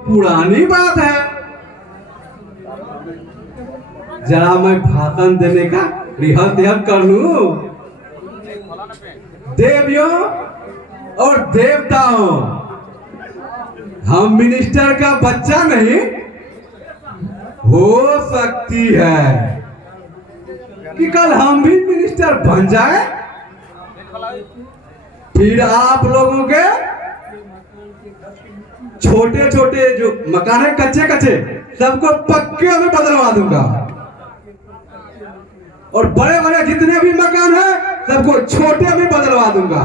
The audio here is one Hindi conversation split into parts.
पुरानी बात है। जरा मैं भाषण देने का रिहर्सल कर लूं। देवियों और देवताओं, हम मिनिस्टर का बच्चा नहीं, हो सकती है कि कल हम भी मिनिस्टर बन जाए, फिर आप लोगों के छोटे छोटे जो मकान है कच्चे कच्चे सबको पक्के में बदलवा दूंगा, और बड़े बड़े जितने भी मकान है सबको छोटे में बदलवा दूंगा,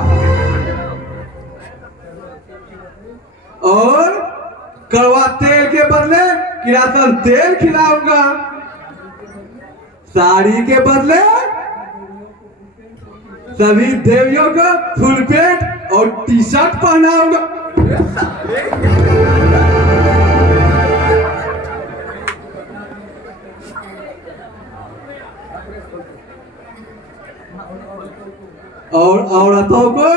और कड़वा तेल के बदले किरासन तेल खिलाऊंगा, साड़ी के बदले सभी देवियों को फुल पेंट और टी शर्ट पहनाऊंगा। और औरतों को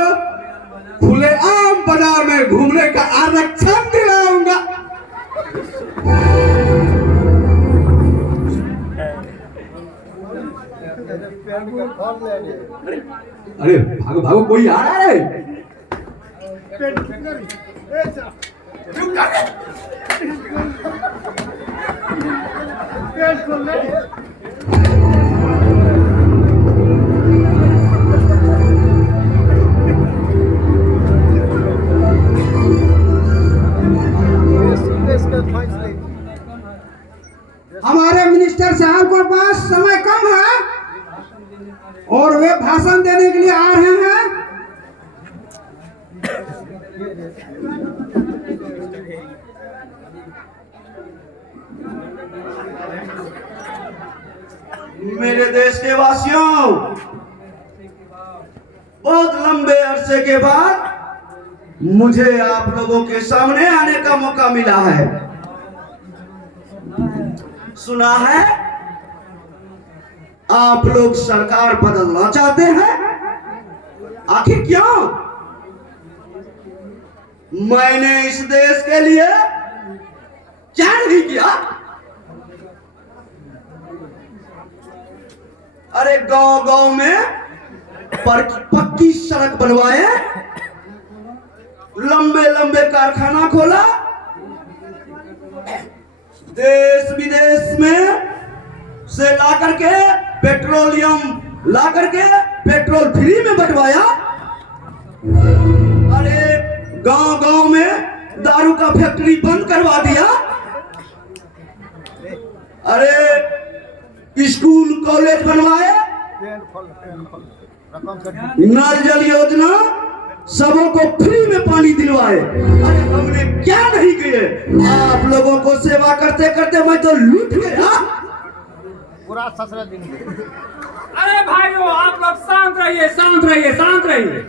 खुले आम बाजार में घूमने का आरक्षण दिलाऊंगा। अरे भागो भागो, कोई आ रहा है। हमारे मिनिस्टर साहब के पास समय कम है और वे भाषण देने के लिए आ रहे हैं। मेरे देश के वासियों, बहुत लंबे अरसे के बाद मुझे आप लोगों के सामने आने का मौका मिला है। सुना है आप लोग सरकार बदलना चाहते हैं, आखिर क्यों? मैंने इस देश के लिए क्या नहीं किया? अरे गांव गांव में पक्की सड़क बनवाए, लंबे लंबे कारखाना खोला, देश विदेश में से ला करके पेट्रोलियम ला करके पेट्रोल फ्री में बंटवाया। अरे गांव गांव में दारू का फैक्ट्री बंद करवा दिया। अरे स्कूल कॉलेज बनवाए, नल जल योजना सबों को फ्री में पानी दिलवाए। अरे हमने क्या नहीं किए? आप लोगों को सेवा करते करते मैं तो लूट गया पूरा ससरा दिन। अरे भाइयों, आप लोग शांत रहिए, शांत रहिए, शांत रहिए।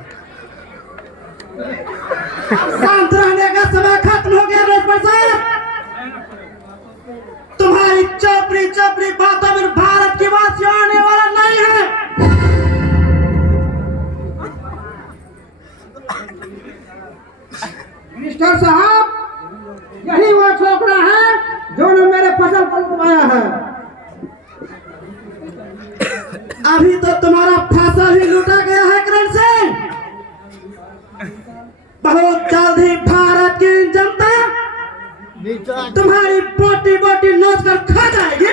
शांत रहने का समय खत्म हो गया राजपाल साहब। तुम्हारी चपड़ी चपड़ी बातों में भारत की वासियों आने वाला नहीं है। मिनिस्टर साहब, यही वो छोकरा है जो ने मेरे फसल को लुटवाया है। अभी तो तुम्हारा फसल ही लूटा गया है करण से। बहुत जल्द ही भारत की जनता तुम्हारी बोटी बोटी नोच कर खा जाएगी,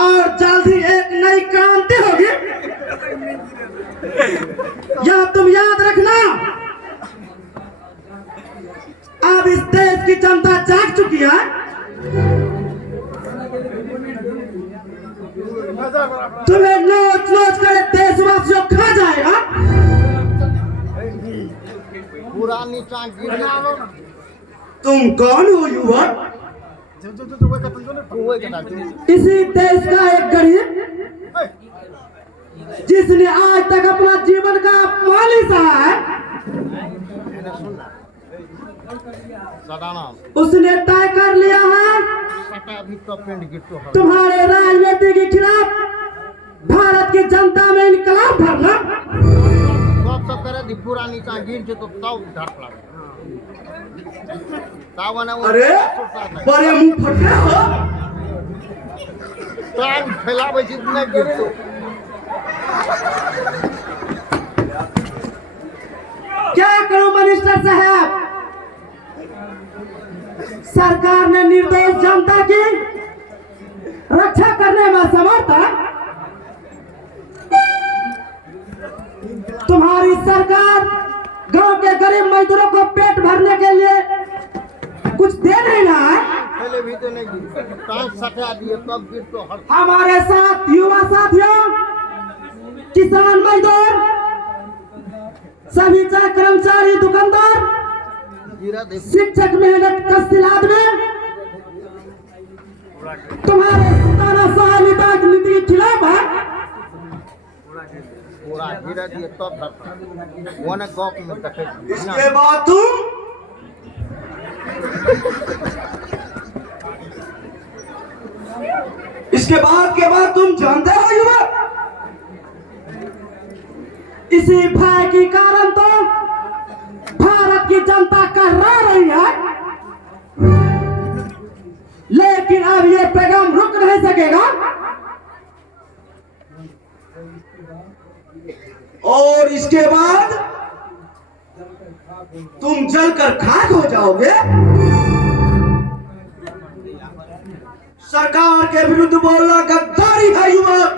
और जल्द ही एक नई क्रांति होगी। यह तुम याद रखना। अब इस देश की जनता जाग चुकी है। तुम्हें नोच नोच कर देशवासियों खा जाएगा। पुरानी टांग गिरना। तुम कौन हो युवक? इसी देश का एक गरीब जिसने आज तक अपना जीवन का माली सहा है, उसने तय कर लिया है तुम्हारे राजनीति के खिलाफ भारत की जनता में इनकलाब भरना। पुरानी गिर के तो सावन है वो अरे बड़े मुंह फटे हो। टांग फैलावे जितने गिरतो क्या करूं मिनिस्टर साहब, सरकार ने निर्दोष जनता की रक्षा करने में समर्थ है। तुम्हारी सरकार गांव के गरीब मजदूरों को पेट भरने के लिए कुछ दे नहीं रहा है। पहले भी तो नहीं गिरतो टांग सटा दिए तब गिरतो हर हमारे साथ युवा साथियों, किसान मजदूर, सभी चाहे कर्मचारी, दुकानदार, गिरा दे शिक्षक, मेहनत कशील आदमी तुम्हारे तानाशाह नीति के खिलाफ है। पूरा गिरा दिए तब धरता वो ने गप में देखे इसके बाद तुम के बाद तुम जानते हो युवक, इसी भय के कारण तो भारत की जनता कर्रा रही है, लेकिन अब ये पैगाम रुक नहीं सकेगा। और इसके बाद तुम जलकर खाक हो जाओगे। सरकार के विरुद्ध बोलना गद्दारी है युवक।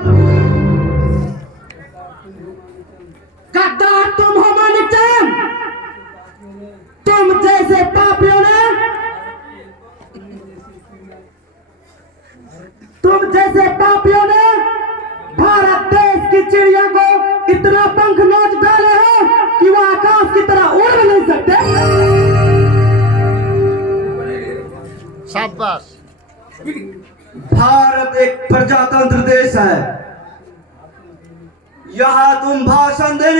गद्दार तुम हो मानिक चंद, तुम जैसे पापियों ने भारत देश की चिड़िया को इतना पंख नोच डाले हैं कि वो आकाश की तरह उड़ नहीं सकते। शाबाश। भारत एक प्रजातंत्र देश है। यहाँ तुम भाषण देने